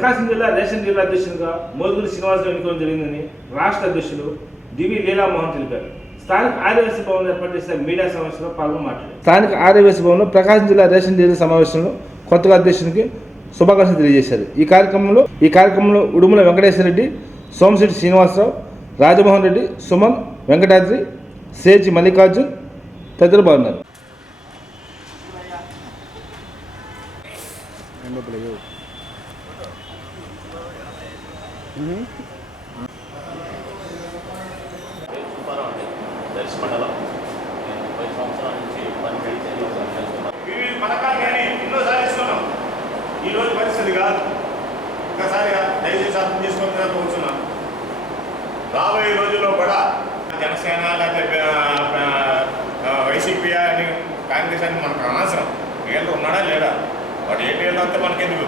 ప్రకాశం జిల్లా ration dealer అధ్యక్షునిగా మోదుగురి శ్రీనివాసరావు ఎన్నుకోవడం జరిగిందని రాష్ట్ర అధ్యక్షులు డివి లీలామోహన్ తెలిపారు. స్థానిక ఆర్యవేశ భవన్లో ఏర్పాటు చేసిన మీడియా సమావేశంలో పాల్గొని మాట్లాడారు. స్థానిక ఆర్యవేశ భవన్లో ప్రకాశం జిల్లా రేషన్ డీలర్ సమావేశంలో కొత్తగా అధ్యక్షునికి శుభాకాంక్షలు తెలియజేశారు. ఈ కార్యక్రమంలో ఉడుమల వెంకటేశ్వరరెడ్డి, సోమశెట్టి శ్రీనివాసరావు, రాజమోహన్ రెడ్డి, సుమన్, వెంకటాద్రి, సేచి మల్లికార్జున్ తదితరులు పాల్గొన్నారు. మండలం 10 సంవత్సరాల నుంచి వివిధ పథకాలు కానీ ఎన్నోసార్లు ఇస్తున్నాం. ఈరోజు పరిస్థితి కాదు. ఒక్కసారిగా దయచేసి అర్థం చేసుకుంటున్నా కూర్చున్నాం. రాబోయే రోజుల్లో కూడా జనసేన లేకపోతే వైసీపీ అని కాంగ్రెస్ అని మనకు అనవసరం. వీళ్ళు ఉన్నాడా లేడా, వాడు ఏ పేర్లు అంతా మనకెందుకు,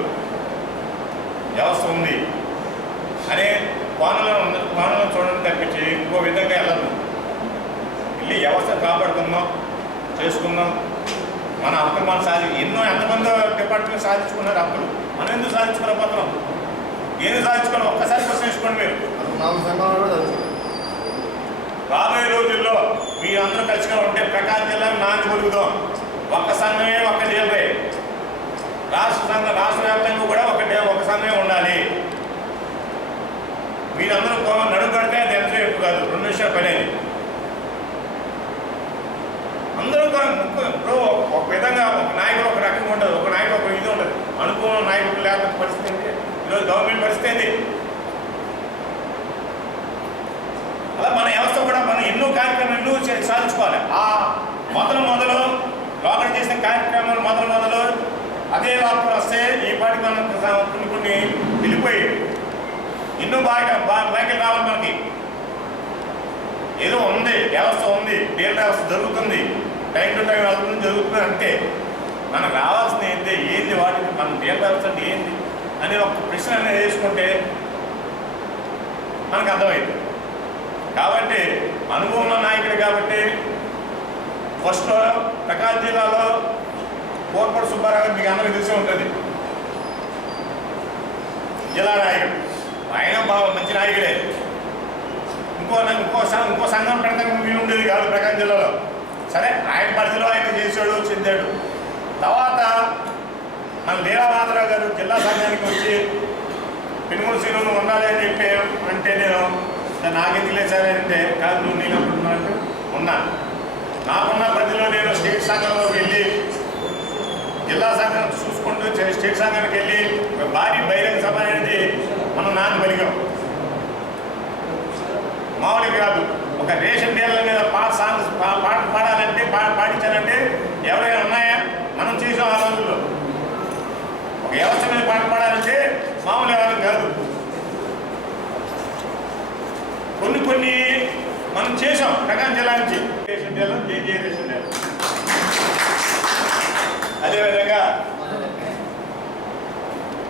వ్యవస్థ ఉంది అనే కోణంలో చూడడం తప్పించి ఇంకో విధంగా వెళ్ళదు. వెళ్ళి వ్యవస్థ కాపాడుకుందాం, చేసుకుందాం. మన హక్కులు మనం ఎంతమంది డిపార్ట్మెంట్ సాధించుకున్నారు హక్కులు, మనం ఎందుకు సాధించుకోలేకపోతున్నాం? ఏది సాధించుకోవాలి ఒక్కసారి ప్రశ్నించుకోండి. మీరు రాబోయే రోజుల్లో మీరందరూ కలిసిగా ఉంటే ప్రకాశం జిల్లాను నాంది పలుకుదాం. ఒక్క సంఘమే, ఒక్క డీలరే. రాష్ట్ర వ్యాప్తంగా కూడా ఒక సంఘమే ఉండాలి. మీరందరూ నడుము కడితే అది ఎంతసేపు కాదు, 2 నిమిషాల పని. అందరూ ఇప్పుడు ఒక విధంగా ఒక నాయకుడు ఒక రకంగా ఉండదు, ఒక నాయకుడు ఒక ఇది ఉండదు. అనుకూల నాయకుడు లేకపోతే పరిస్థితి ఏంటి? ఈరోజు గవర్నమెంట్ పరిస్థితి ఏంటి? అలా మన వ్యవస్థ కూడా మనం ఎన్నో కార్యక్రమాలు సాధించుకోవాలి. ఆ మొదలు లోకల్ చేసిన కార్యక్రమాలు మొదలు అదే లోపల వస్తే ఈ పాటికి మనం కొన్ని వెళ్ళిపోయి ఎన్నో బ్యాంకులు రావాలి. మనకి ఏదో ఉంది, వ్యవస్థ ఉంది, డీలర్ వ్యవస్థ జరుగుతుంది, టైం టు టైం వెళ్తుంది, జరుగుతుంది. అంటే మనకు రావాల్సింది ఏంది వాటికి మన డీలర్ వ్యవస్థ అంటే ఏంది అని ఒక ప్రశ్న అనేది వేసుకుంటే మనకు అర్థమైంది. కాబట్టి అనుభవం నాయకుడు కాబట్టి ఫస్ట్ ప్రకాశం జిల్లాలో కోర్పొడి సుబ్బారావు మీకు అందరికీ తెలిసి ఉంటుంది. జిల్లా నాయకుడు ఆయన బాగా మంచి నాయకుడే. ఇంకో సంఘం పెడతాం మీరు ఉండేది కాదు ప్రకాశం జిల్లాలో. సరే, ఆయన పరిధిలో ఆయన చేశాడు, చెందాడు. తర్వాత మన లీలామాధరావు గారు జిల్లా సంఘానికి వచ్చి పెనుగోలు సీనులు ఉండాలి అని చెప్పి అంటే నేను నాకేం తెలియసారి అంటే కాదు, నువ్వు నేను అనుకుంటున్నానంటే ఉన్నా. నాకున్న పరిధిలో నేను స్టేట్ సంఘంలోకి వెళ్ళి జిల్లా సంఘం చూసుకుంటూ స్టేట్ సంఘానికి వెళ్ళి భారీ బహిరంగ సభ అనేది మనం నాన్న పలికాం. మామూలుగా కాదు. ఒక రేషన్ డీలర్ మీద పాట పాడాలంటే పాడించాలంటే ఎవరైనా ఉన్నాయా? మనం చేసాం ఆ రోజుల్లో. ఒక వ్యవస్థ మీద పాట పాడాలంటే మామూలు ఎవరైనా కాదు. కొన్ని మనం చేసాం. ప్రకాశం జిల్లా నుంచి రేషన్ డీలర్, జేజే రేషన్ డీలర్. అదేవిధంగా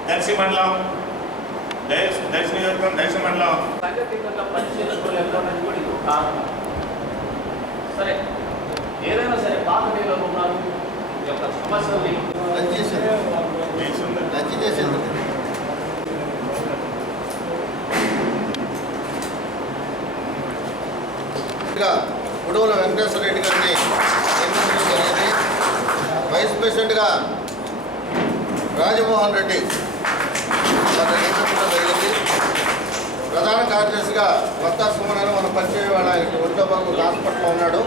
దర్శి మండలం, దర్శి నియోజకవర్గం, దర్శి మండలం సాంకేతికంగా పరిశీలించుకోలేకపోవడానికి కూడా ఇది కారణం. సరే, ఏదైనా సరే పాత డీలర్లు ఉన్నారు, ఈ యొక్క సమస్యల్ని ఉడుమల వెంకటేశ్వరరెడ్డి గారిని నియమించడం జరిగింది. వైస్ ప్రెసిడెంట్గా రాజమోహన్ రెడ్డి వారిని నియమించడం జరిగింది. ప్రధాన కార్యదర్శిగా కొత్త సుమన్ మన పరిచయం వాడు. ఆయనకి ఒంట్లో బాబు హాస్పిటల్లో ఉన్నాడు.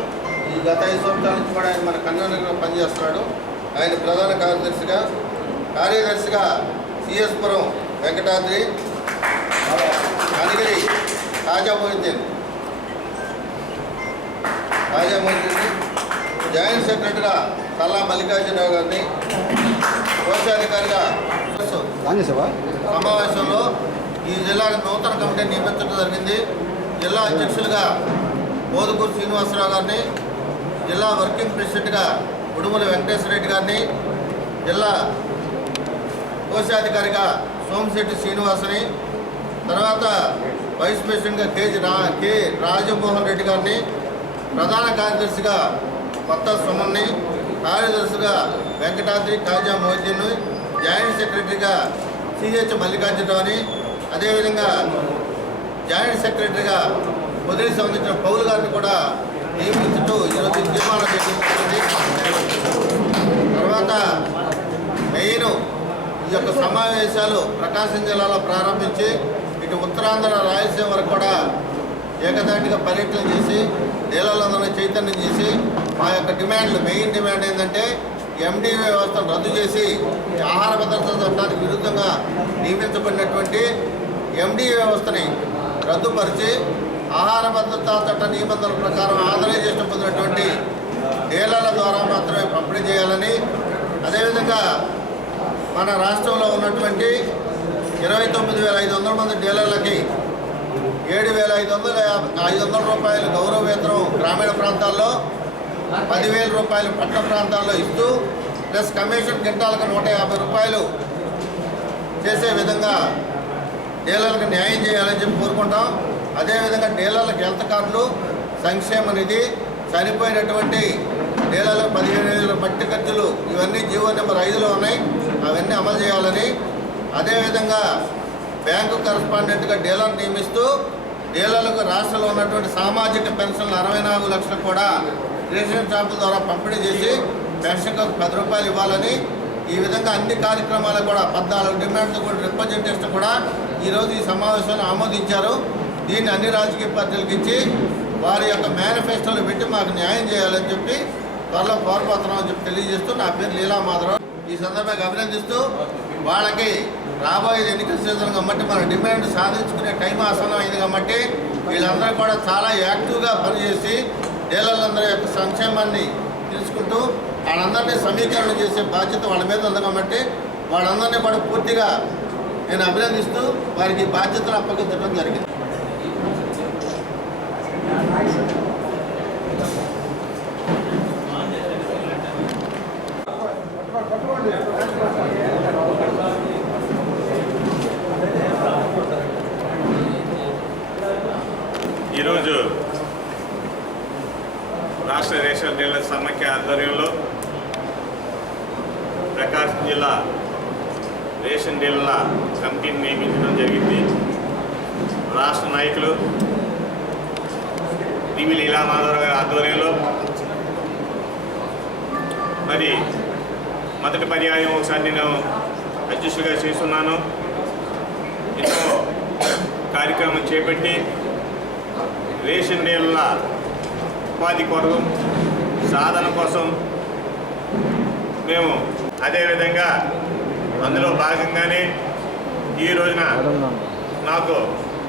ఈ గత 5 సంవత్సరాల నుంచి కూడా ఆయన మన కన్వీనర్గా పనిచేస్తున్నాడు. ఆయన ప్రధాన కార్యదర్శిగా సిఎస్పురం వెంకటాద్రి, కనిగిరి తాజా మొయిద్దీన్, జాయింట్ సెక్రటరీగా సల్లా మల్లికార్జునరావు గారిని, కోశాధికారిగా సమావేశంలో ఈ జిల్లాకు నూతన కమిటీ నియమించడం జరిగింది. జిల్లా అధ్యక్షులుగా మోదుగురి శ్రీనివాసరావు గారిని, జిల్లా వర్కింగ్ ప్రెసిడెంట్గా ఉడుమల వెంకటేశ్వరరెడ్డి గారిని, జిల్లా కోశాధికారిగా సోమశెట్టి శ్రీనివాసని, తర్వాత వైస్ ప్రెసిడెంట్గా కె రాజమోహన్ రెడ్డి గారిని, ప్రధాన కార్యదర్శిగా కొత్త సుమన్ని, కార్యదర్శిగా వెంకటాద్రి, కాజా మొయిద్దీన్, జాయింట్ సెక్రటరీగా సిహెచ్ మల్లికార్జునరావు అని, అదేవిధంగా జాయింట్ సెక్రటరీగా పొదిలికి సంబంధించిన పౌలు గారిని కూడా నియమించుతూ ఈరోజు తీర్మానం చేసింది. తర్వాత మెయిన్ ఈ యొక్క సమావేశాలు ప్రకాశం జిల్లాలో ప్రారంభించి ఇటు ఉత్తరాంధ్ర రాయలసీమ వరకు కూడా ఏకదాటిగా పర్యటన చేసి డీలర్లందరినీ చైతన్యం చేసి మా యొక్క డిమాండ్లు, మెయిన్ డిమాండ్ ఏంటంటే ఎండి వ్యవస్థను రద్దు చేసి ఆహార భద్రతా చట్టానికి విరుద్ధంగా నియమించబడినటువంటి ఎండి వ్యవస్థని రద్దుపరిచి ఆహార భద్రతా చట్ట నిబంధనల ప్రకారం ఆథరైజేషన్ పొందినటువంటి డీలర్ల ద్వారా మాత్రమే పంపిణీ చేయాలని, అదేవిధంగా మన రాష్ట్రంలో ఉన్నటువంటి 29,500 మంది డీలర్లకి 7,500 రూపాయలు గౌరవ వేతనం గ్రామీణ ప్రాంతాల్లో, 10,000 రూపాయలు పట్టణ ప్రాంతాల్లో ఇస్తూ ప్లస్ కమిషన్ క్వింటాలకు 150 రూపాయలు చేసే విధంగా డీలర్లకు న్యాయం చేయాలని చెప్పి కోరుకుంటాం. అదేవిధంగా డీలర్లకు హెల్త్ కార్డులు, సంక్షేమ నిధి, చనిపోయినటువంటి డీలర్లకు 15,000 మట్టి ఖర్చులు, ఇవన్నీ జీవో నెంబర్ 5లో ఉన్నాయి, అవన్నీ అమలు చేయాలని, అదేవిధంగా బ్యాంకు కరస్పాండెంట్గా డీలర్ నియమిస్తూ డీలర్లకు రాష్ట్రంలో ఉన్నటువంటి సామాజిక పెన్షన్లు 64 లక్షలు కూడా రేషన్ షాపుల ద్వారా పంపిణీ చేసి పెన్షన్కు 10 రూపాయలు ఇవ్వాలని, ఈ విధంగా అన్ని కార్యక్రమాలు కూడా 14 డిమాండ్స్ కూడా రిప్రజెంటేషన్ కూడా ఈరోజు ఈ సమావేశంలో ఆమోదించారు. దీన్ని అన్ని రాజకీయ పార్టీలకు ఇచ్చి వారి యొక్క మేనిఫెస్టోలు పెట్టి మాకు న్యాయం చేయాలని చెప్పి త్వరలో కోల్పోతున్నామని చెప్పి తెలియజేస్తూ నా పేరు లీలా మాధవరావు. ఈ సందర్భంగా అభినందిస్తూ వాళ్ళకి రాబోయే ఎన్నికల సీజన్ కాబట్టి మన డిమాండ్ సాధించుకునే టైం ఆసనం అయింది కాబట్టి వీళ్ళందరూ కూడా చాలా యాక్టివ్గా పనిచేసి డీలర్లందరి యొక్క సంక్షేమాన్ని తెలుసుకుంటూ వాళ్ళందరినీ సమీకరణ చేసే బాధ్యత వాళ్ళ మీద ఉంది కాబట్టి వాళ్ళందరినీ కూడా పూర్తిగా నేను అభినందిస్తూ వారికి బాధ్యతలు అప్పగించడం జరిగింది. ఈరోజు రాష్ట్ర రేషన్ డీలర్ సమాఖ్య ఆధ్వర్యంలో ప్రకాశం జిల్లా రేషన్ డీలర్ల కమిటీని నియమించడం జరిగింది. రాష్ట్ర నాయకులు డివి లీలా మాధవరావు గారి ఆధ్వర్యంలో మరి మొదటి పర్యాయం ఒకసారి నేను అధ్యక్షుడిగా చేస్తున్నాను. ఎన్నో కార్యక్రమం చేపట్టి రేషన్ డీలర్ల ఉపాధి కొరకు సాధన కోసం మేము అదేవిధంగా అందులో భాగంగానే ఈ రోజున నాకు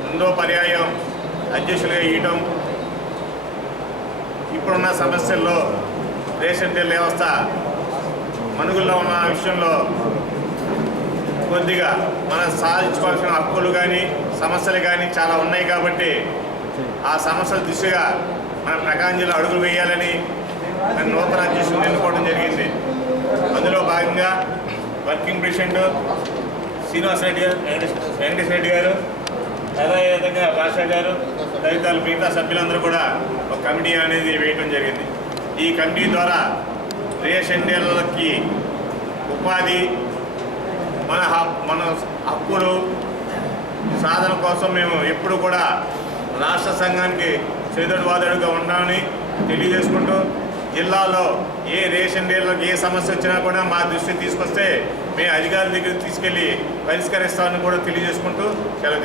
2వ పర్యాయం అధ్యక్షులుగా ఇవ్వటం, ఇప్పుడున్న సమస్యల్లో రేషన్ డీలర్ వ్యవస్థ మనుగుల్లో ఉన్న విషయంలో కొద్దిగా మనం సాధించుకోవాల్సిన హక్కులు కానీ సమస్యలు కానీ చాలా ఉన్నాయి కాబట్టి ఆ సమస్యల దిశగా మన ప్రకాశం జిల్లా అడుగులు వేయాలని మన నూతన అధ్యక్షులను ఎన్నుకోవడం జరిగింది. అందులో భాగంగా వర్కింగ్ ప్రెసిడెంట్ శ్రీనివాస్ రెడ్డి గారు, వెంకటేశ్వర రెడ్డి గారు, అదేవిధంగా భాషా గారు, తదితరులు మిగతా సభ్యులందరూ కూడా ఒక కమిటీ అనేది వేయటం జరిగింది. ఈ కమిటీ ద్వారా రేషన్ డీలర్లకి ఉపాధి, మన హక్కులు సాధన కోసం మేము ఎప్పుడు కూడా రాష్ట్ర సంఘానికి చేదోడువాదోడుగా ఉండాలని తెలియజేసుకుంటూ జిల్లాలో ఏ రేషన్ డీలర్లకు ఏ సమస్య వచ్చినా కూడా మా దృష్టికి తీసుకొస్తే మేము అధికారుల దగ్గరికి తీసుకెళ్ళి పరిష్కరిస్తామని కూడా తెలియజేసుకుంటూ సెలవు